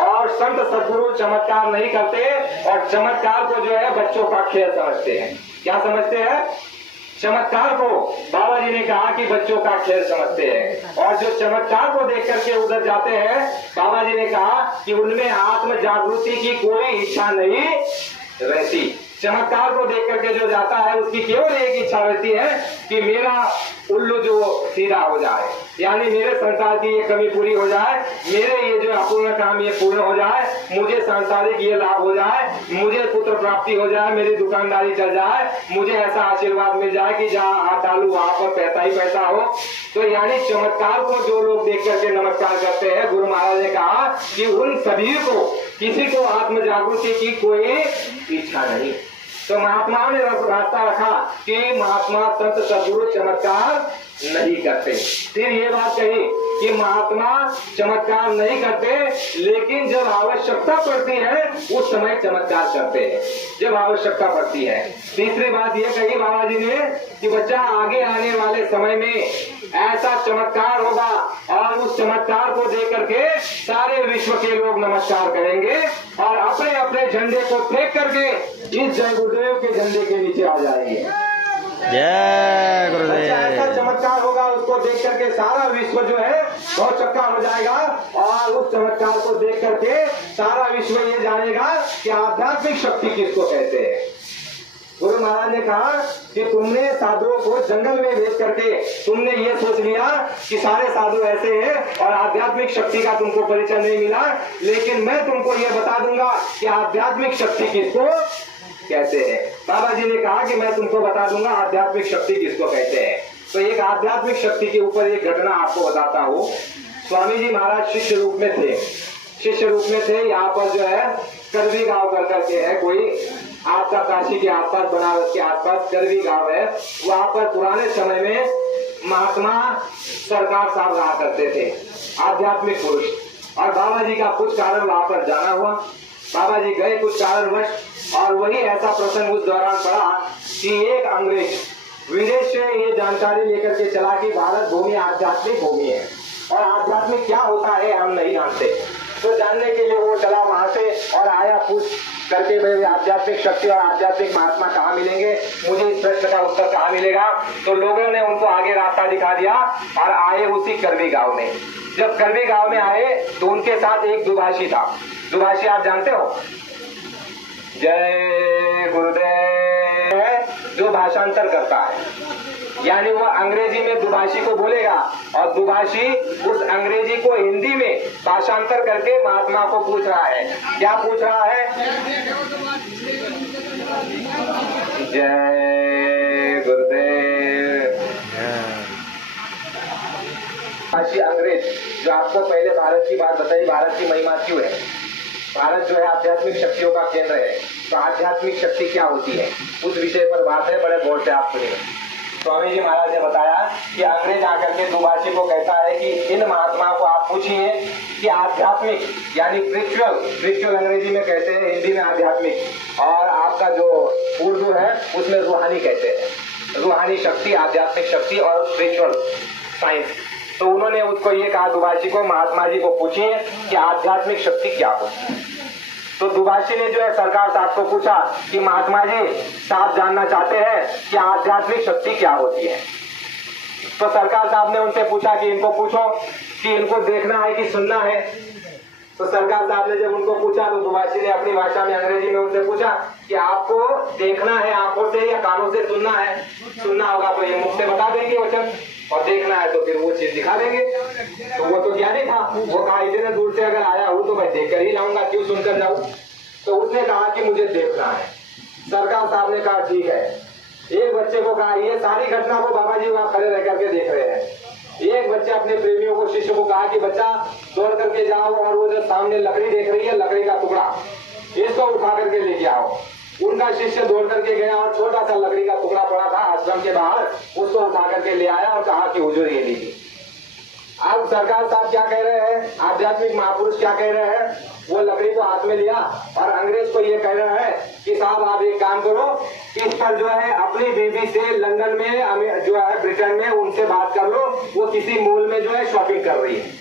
और संत सदगुरु चमत्कार नहीं करते और चमत्कार को जो है बच्चों का खेल समझते हैं। क्या समझते हैं? चमत्कार को बाबा जी ने कहा कि बच्चों का खेल समझते हैं और जो चमत्कार को देख करके उधर जाते हैं, बाबा जी ने कहा कि उनमें आत्म जागृति की कोई इच्छा नहीं रहती। चमत्कार को देख करके जो जाता है उसकी केवल एक इच्छा रहती है कि मेरा उल्लू जो सीधा हो जाए, यानी मेरे संसार की ये कमी पूरी हो जाए, मेरे ये जो अपूर्ण काम ये पूर्ण हो जाए, मुझे सांसारिक ये लाभ हो जाए, मुझे पुत्र प्राप्ति हो जाए, मेरी दुकानदारी चल जाए, मुझे ऐसा आशीर्वाद मिल जाए कि जहाँ हाथ डालू वहां पर पैसा ही पैसा हो। तो यानी चमत्कार को जो लोग देख करके नमस्कार करते हैं, गुरु महाराज ने कहा कि उन सभी को, किसी को आत्म जागृति की कोई इच्छा नहीं। तो महात्माओं ने रास्ता रखा कि महात्मा संत सदगुरु चमत्कार नहीं करते। फिर ये बात कही कि महात्मा चमत्कार नहीं करते, लेकिन जब आवश्यकता पड़ती है उस समय चमत्कार करते हैं, जब आवश्यकता पड़ती है। तीसरी बात ये कही बाबा जी ने कि बच्चा, आगे आने वाले समय में ऐसा चमत्कार होगा और उस चमत्कार को देख करके सारे विश्व के लोग नमस्कार करेंगे और अपने अपने झंडे को फेंक करके इस जय गुरुदेव के झंडे के नीचे आ जाएंगे। जय गुरुदेव। ऐसा चमत्कार होगा, उसको देख करके सारा विश्व जो है बहुत चक्का हो जाएगा और उस चमत्कार को देख करके सारा विश्व ये जानेगा कि आध्यात्मिक शक्ति किसको कहते हैं। गुरु महाराज ने कहा कि तुमने साधुओं को जंगल में भेज करके तुमने ये सोच लिया कि सारे साधु ऐसे हैं और आध्यात्मिक शक्ति का तुमको परिचय नहीं मिला, लेकिन मैं तुमको ये बता दूंगा कि आध्यात्मिक शक्ति किसको कहते हैं। बाबा जी ने कहा कि मैं तुमको बता दूंगा आध्यात्मिक शक्ति किसको कहते हैं। तो एक आध्यात्मिक शक्ति के ऊपर एक घटना आपको बताता हूँ। स्वामी जी महाराज शिष्य रूप में थे, यहाँ पर जो है करवी गांव करके है, कोई आपका काशी के आसपास, बनारस के आसपास करवी गांव है। वहां पर पुराने समय में महात्मा सरकार साहब रहा करते थे, आध्यात्मिक पुरुष। और बाबा जी का कुछ कारण वहां पर जाना हुआ, बाबा जी गए कुछ कारणवश और वही ऐसा प्रसंग उस दौरान पड़ा कि एक अंग्रेज विदेश से ये जानकारी लेकर के चला कि भारत भूमि आध्यात्मिक भूमि है और आध्यात्मिक क्या होता है हम नहीं जानते। तो जानने के लिए वो चला वहां से और आया, पूछ करके भाई आध्यात्मिक शक्ति और आध्यात्मिक महात्मा कहाँ मिलेंगे, मुझे इस प्रश्न का उत्तर कहाँ मिलेगा। तो लोगों ने उनको आगे रास्ता दिखा दिया और आए उसी करवी गांव में। जब करवी गांव में आए तो उनके साथ एक दुभाषी था। दुभाषी आप जानते हो, जय गुरुदेव, जो भाषांतर करता है, यानी वो अंग्रेजी में दुभाषी को बोलेगा और दुभाषी उस अंग्रेजी को हिंदी में भाषांतर करके महात्मा को पूछ रहा है। क्या पूछ रहा है? जय गुरुदेव। भाषी अंग्रेज जो आपको पहले भारत की बात बताई, भारत की महिमा क्यों है, भारत जो है आध्यात्मिक शक्तियों का केंद्र है। तो आध्यात्मिक शक्ति क्या होती है, उस विषय पर बात है, बड़े गौर से आप सुनिए। स्वामी जी महाराज ने बताया कि अंग्रेज आकर के दुबासी को कहता है कि इन महात्माओं को आप पूछिए कि आध्यात्मिक यानी स्पिरिचुअल अंग्रेजी में कहते हैं, हिंदी में आध्यात्मिक, और आपका जो उर्दू है उसमें रूहानी कहते हैं। रूहानी शक्ति, आध्यात्मिक शक्ति और स्पिरिचुअल साइंस। तो उन्होंने उसको ये कहा दुबासी को, महात्मा जी को पूछिए कि आध्यात्मिक शक्ति क्या होती है। तो दुबासी ने जो है सरकार साहब को पूछा कि महात्मा जी साहब जानना चाहते हैं कि आध्यात्मिक शक्ति क्या होती है। तो सरकार साहब ने उनसे पूछा कि इनको पूछो कि इनको देखना है कि सुनना है। तो सरकार साहब ने जब उनको पूछा तो दुबासी ने अपनी भाषा में अंग्रेजी में उनसे पूछा कि आपको देखना है आंखों से या कानों से सुनना है? सुनना होगा तो ये मुख से बता देंगे वचन, और देखना है तो फिर वो चीज दिखा देंगे। तो वो तो ज्ञानी था, वो कहा इतने दूर से अगर आया हूँ तो मैं देख कर ही जाऊंगा, क्यों सुनकर जाऊं। तो उसने कहा कि मुझे देखना है। सरकार साहब ने कहा ठीक है। एक बच्चे को कहा, ये सारी घटना को बाबा जी वहां खड़े रह करके देख रहे हैं। एक बच्चे अपने प्रेमियों को, शिष्य को कहा कि बच्चा दौड़ करके जाओ और वो जो सामने लकड़ी देख रही है, लकड़ी का टुकड़ा, इसको उठा करके लेके आओ। उनका शिष्य दौड़ करके गया और छोटा सा लकड़ी का टुकड़ा पड़ा था आश्रम के बाहर, उसको उठा करके ले आया और कहा कि हुजूर ये लीजिए। अब सरकार साहब क्या कह रहे हैं, आध्यात्मिक महापुरुष क्या कह रहे हैं, वो लकड़ी को हाथ में लिया और अंग्रेज को ये कह रहा है कि साहब आप एक काम करो, इस पर जो है अपनी बीवी से लंदन में जो है ब्रिटेन में उनसे बात कर लो, वो किसी मॉल में जो है शॉपिंग कर रही है।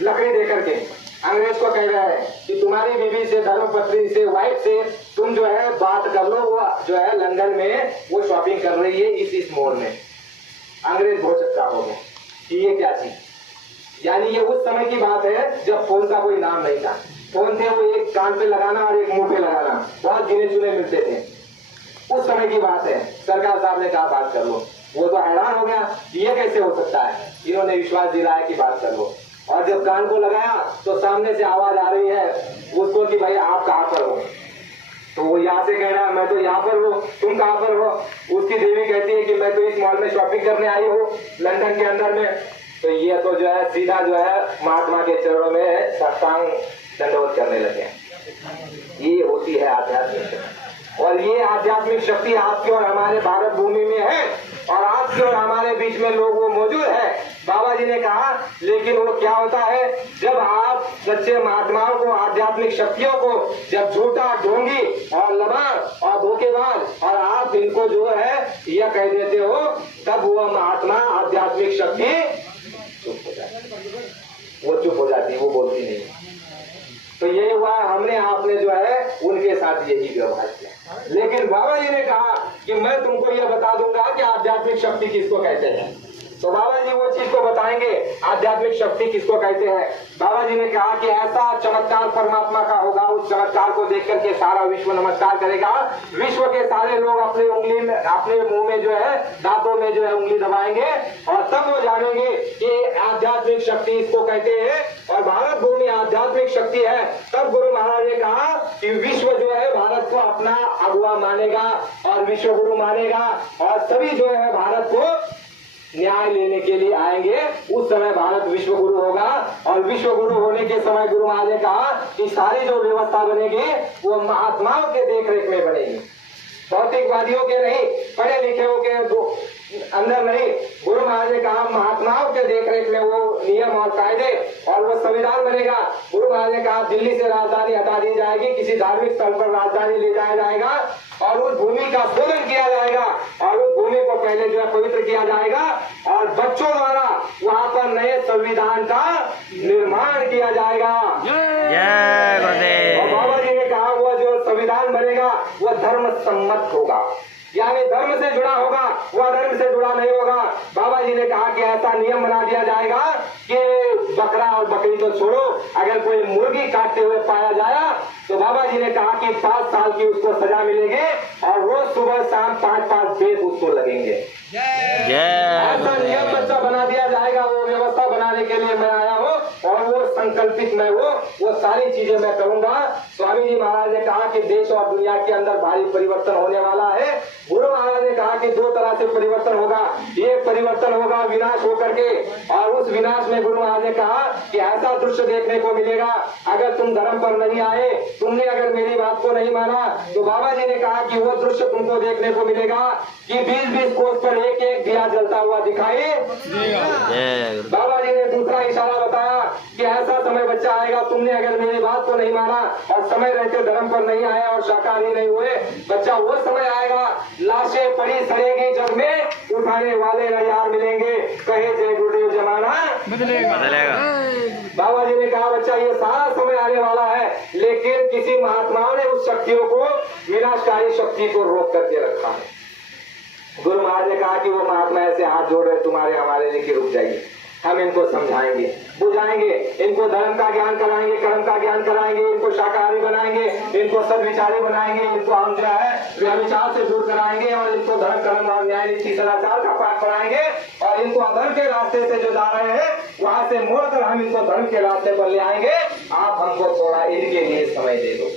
लकड़ी दे करके अंग्रेज को कह रहा है कि तुम्हारी बीवी से, धर्मपत्नी से, वाइफ से तुम जो है बात कर लो, वो जो है लंदन में वो शॉपिंग कर रही है इस मॉल में। अंग्रेज बहुत चक्का हो गए कि ये क्या चीज, यानी ये उस समय की बात है जब फोन का कोई नाम नहीं था। फोन थे वो एक कान पे लगाना और एक मुंह पे लगाना, बहुत गिने चुने मिलते थे, उस समय की बात है। सरकार साहब ने कहा बात कर लो। वो तो हैरान हो गया, ये कैसे हो सकता है। इन्होंने विश्वास दिलाया कि बात कर लो, और जब कान को लगाया तो सामने से आवाज आ रही है उसको कि भाई आप कहाँ पर हो। तो वो यहाँ से कह रहा है मैं तो यहाँ पर हूँ, तुम कहाँ पर हो। उसकी देवी कहती है कि मैं तो इस मॉल में शॉपिंग करने आई हूँ लंदन के अंदर में। तो ये तो जो है सीधा जो है महात्मा के चरणों में साष्टांग दंडवत करने लगे। ये होती है आध्यात्मिक शक्ति, और ये आध्यात्मिक शक्ति आपके और हमारे भारत भूमि में है, और आपके और हमारे बीच में लोग वो मौजूद है। बाबा जी ने कहा, लेकिन वो क्या होता है जब आप सच्चे महात्माओं को, आध्यात्मिक शक्तियों को जब झूठा, ढोंगी और लबाड़ और धोखेबाज और आप इनको जो है यह कह देते हो, तब वो महात्मा आध्यात्मिक शक्ति चुप हो जाती, वो चुप हो जाती, वो बोलती नहीं। तो यही हुआ, हमने आपने जो है उनके साथ यही व्यवहार किया। लेकिन बाबा जी ने कहा कि मैं तुमको यह बता दूंगा कि आध्यात्मिक शक्ति किसको कहते हैं। तो बाबा जी वो चीज को बताएंगे, आध्यात्मिक शक्ति किसको कहते हैं। बाबा जी ने कहा कि ऐसा चमत्कार परमात्मा का होगा, उस चमत्कार को देख करके सारा विश्व नमस्कार करेगा। विश्व के सारे लोग अपने उंगली में, अपने मुंह में जो है, दांतों में जो है उंगली दबाएंगे, और तब वो जानेंगे कि आध्यात्मिक शक्ति इसको कहते हैं, और भारत भूमि आध्यात्मिक शक्ति है। तब गुरु महाराज ने कहा कि विश्व जो है भारत को अपना अगुआ मानेगा और विश्व गुरु मानेगा, और सभी जो है भारत को न्याय लेने के लिए आएंगे। उस समय भारत विश्व गुरु होगा, और विश्व गुरु होने के समय गुरु महाराज ने कहा कि सारी जो व्यवस्था बनेगी वो महात्माओं के देख रेख में बनेगी, भौतिकवादियों के नहीं, पढ़े लिखे के अंदर नहीं। गुरु महाराज ने कहा महात्माओं के देख रेख में वो नियम और कायदे और वो संविधान बनेगा। गुरु महाराज ने कहा दिल्ली से राजधानी हटा दी जाएगी, किसी धार्मिक स्थल पर राजधानी ले जाया जाएगा, और उस भूमि का शोधन किया जाएगा, और उस भूमि को पहले जो है पवित्र किया जाएगा, और बच्चों द्वारा वहाँ पर नए संविधान का निर्माण किया जाएगा। जय गुरुदेव। और बाबा जी ने कहा वो जो संविधान बनेगा वो धर्म सम्मत होगा, यानी धर्म से जुड़ा होगा, वह धर्म से जुड़ा नहीं होगा। बाबा जी ने कहा कि ऐसा नियम बना दिया जाएगा कि बकरा और बकरी तो छोड़ो, अगर कोई मुर्गी काटते हुए पाया जाए तो बाबा जी ने कहा कि 5 साल की उसको सजा मिलेगी, और रोज सुबह शाम 5-5 बेत उसको लगेंगे। ऐसा नियम बच्चा बना दिया जाएगा। वो व्यवस्था बनाने के लिए मैं आया हूँ, और वो संकल्पित मैं हूँ, वो सारी चीजें मैं करूंगा। स्वामी जी महाराज ने कहा कि देश और दुनिया के अंदर भारी परिवर्तन होने वाला है। गुरु महाराज ने कहा कि 2 तरह तरह से परिवर्तन होगा। ये परिवर्तन होगा विनाश होकर के, और उस विनाश में गुरु महाराज ने कहा कि ऐसा दृश्य देखने को मिलेगा, अगर तुम धर्म पर नहीं आए, तुमने अगर मेरी बात को नहीं माना, तो बाबा जी ने कहा कि वो दृश्य तुमको देखने को मिलेगा कि 20-20 कोस पर एक एक दिया जलता हुआ दिखाई देगा। बाबा जी ने दूसरा इशारा बताया कि ऐसा समय बच्चा आएगा, तुमने अगर मेरी बात को नहीं माना और समय रहते धर्म पर नहीं आए और शाकाहारी नहीं हुए, बच्चा वो समय आएगा, लाशें पड़ी सड़ेगी जग में, उठाने वाले न यार मिलेंगे, कहे जय गुरुदेव जमाना बदलेगा। बाबा जी ने कहा बच्चा ये सारा समय आने वाला है, लेकिन किसी महात्माओं ने उस शक्तियों को, विनाशकारी शक्ति को रोक करके रखा है। गुरु महाराज ने कहा कि वो महात्मा ऐसे हाथ जोड़ रहे तुम्हारे हमारे लिए, रुक जाइए, हम इनको समझाएंगे, बुझाएंगे, इनको धर्म का ज्ञान कराएंगे, कर्म का ज्ञान कराएंगे, इनको शाकाहारी बनाएंगे, इनको सदविचारी बनाएंगे, इनको हम जो है व्यभिचार से दूर कराएंगे और इनको धर्म कर्म और न्याय नीति सदाचार का पाठ पढ़ाएंगे, और इनको अधर्म के रास्ते से जो जा रहे हैं वहां से मोड़कर हम इनको धर्म के रास्ते पर ले आएंगे। आप हमको थोड़ा इनके लिए समय दे दो।